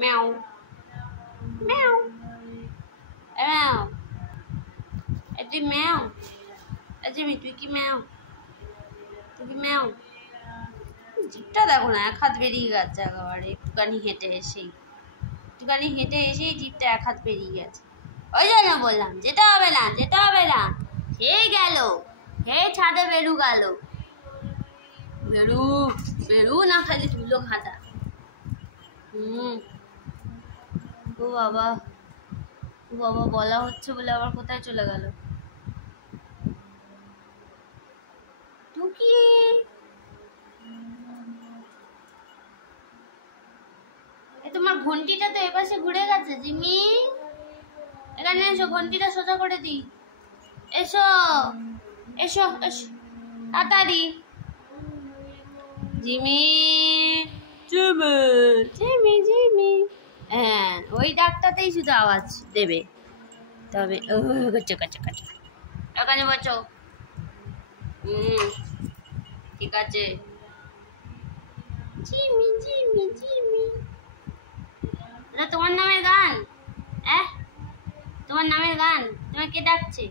ম্যাও ম্যাও ম্যাও। তুই ম্যাও। জিমি তুই কি ম্যাও? তুই কি ম্যাও? জিপটা দেখো না, এক হাত বেরিয়ে গেছে একেবারে একটুখানি হেঁটে এসেই জিপটা এক হাত বেরিয়ে গেছে। ওই জন্য বললাম যেতে হবে না সেই গেল, হে ছাদে বেরু গেল। বেরু না খালি তুলো খাতা। ও বাবা বলা হচ্ছে বলে আবার কোথায় চলে গেল? টুকি তোমার ঘন্টিটা তো এপাশে ঘুরে গেছে। জিমি এখানে এসো, ঘন্টিটা সোজা করে দিই। এসো এসো এসো তাড়াতাড়ি। জিমি জিমি জিমি, হ্যাঁ ওই ডাকটাতেই শুধু আওয়াজ দেবে, তবে এখানে বসো। ঠিক আছে। জিমি জিমি জিমি, এটা তোমার নামের গান? তোমার নামের গান? তোমার কে ডাকছে?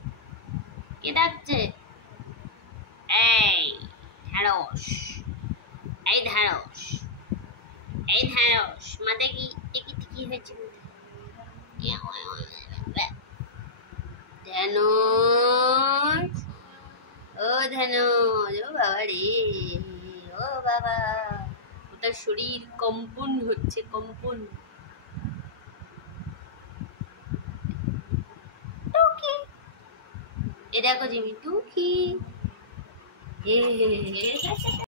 এই ঢ্যাঁড়স, এই ঢ্যাঁড়স মাথায় কি টিকি হয়েছে? ধ্যানস, ও বাবা রে, ও বাবা, ওটার শরীর কম্পন হচ্ছে, কম্পন। টুকি এ দেখো জিমি, টুকি